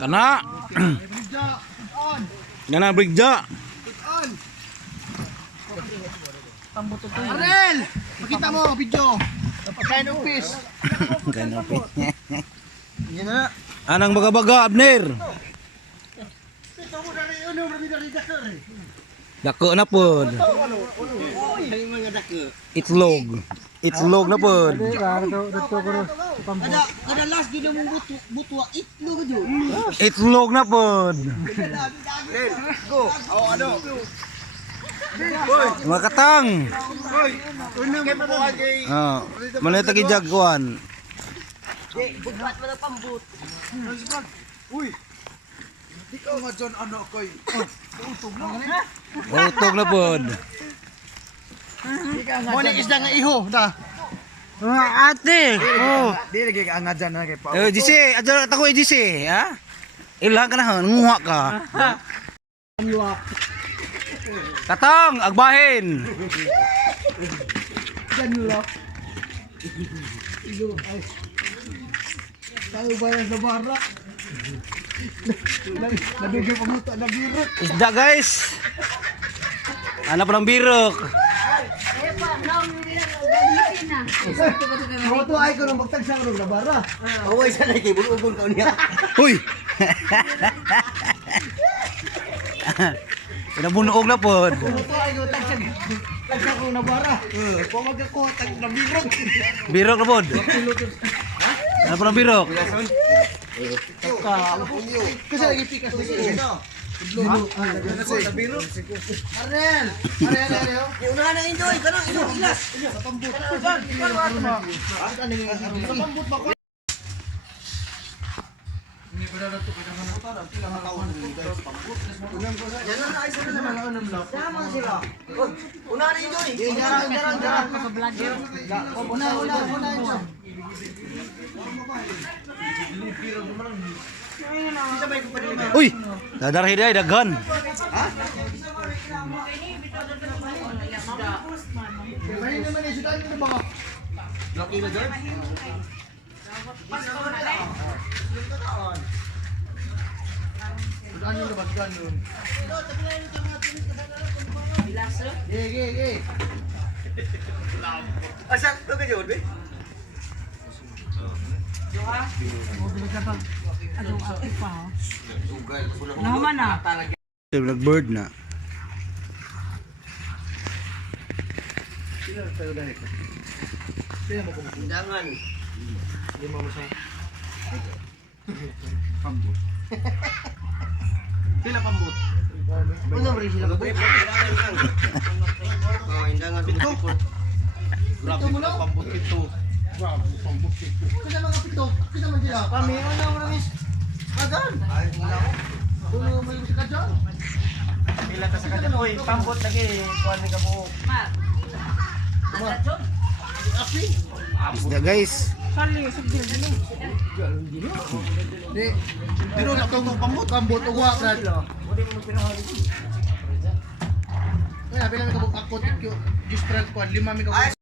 Kana. Kana brigja. Arnel, makita mo video. Kain upis. Kain upis. Anang baga-baga Abner. Dako na pod. Itlog. Itlog na pod. Kada last gid mo butua itlog jud. Itlog na pod. Go. Oh ano. Mga katang. Kay mo kay. Ah, manay tagi jagwan. Bukat mo na pambut. Uy. Ikaw nga John ano koy. Utog na pod. Mo ni isda nga iho da. Mga ate. Oh. Di lagi ka nga dyan na kay pa. Eh, JC, adto ta ko JC, ha? Ilang ka na nguha ka. Katang, agbahin. Ganula. Tayo ba yan sa bara? Nabigyan pa mo ta nabirok. Isda guys. Ano pa ng birok? Mo to ay ko nang magtagsa ro na bara. Away sa lagi bulubon ka niya. Huy. Pinabunuog na pod. Mo to ay ko tagsa ko na bara. Pamag ako tag nabirok. Birok na pod. Ano pa ng birok? Kasi lagi pikas dito. Arnel! Arnel! Una na enjoy! Kanang ino! Ilas! Sa pambut! Sa pambut ba ko? Hindi pa na ito pinanganan. Pilang taon guys. Pambut! Yan na ayos na naman. Sama sila. Una na enjoy! Jarang! Una enjoy! Uy, dadarahin ay daghan. Ha? May naman yung sudan nyo ba? Laki na dyan? Sudan nyo ba? Sudan nyo? Ge. Asak, ito ka dyan, be? Naman na. Blackbird na. Jangan. Lima mo siya. Pambut. Pila pambut? Ano ba rin sila? Indangan pito. Grabe na pambut pito. Grabe pambut pito. Kasi mga pito. Kasi man sila. Kami ano mo rin. Kagan. Ay, wala ko. Kuno may musika dyan. Pila ta sa kagan. Uy, pambut lagi. Kuhan ni ka buhok. Isda guys. Pero nakatong pambut uwa brad. Kaya bilang ka ako tikyo just brand ko 5 mi ka. Ay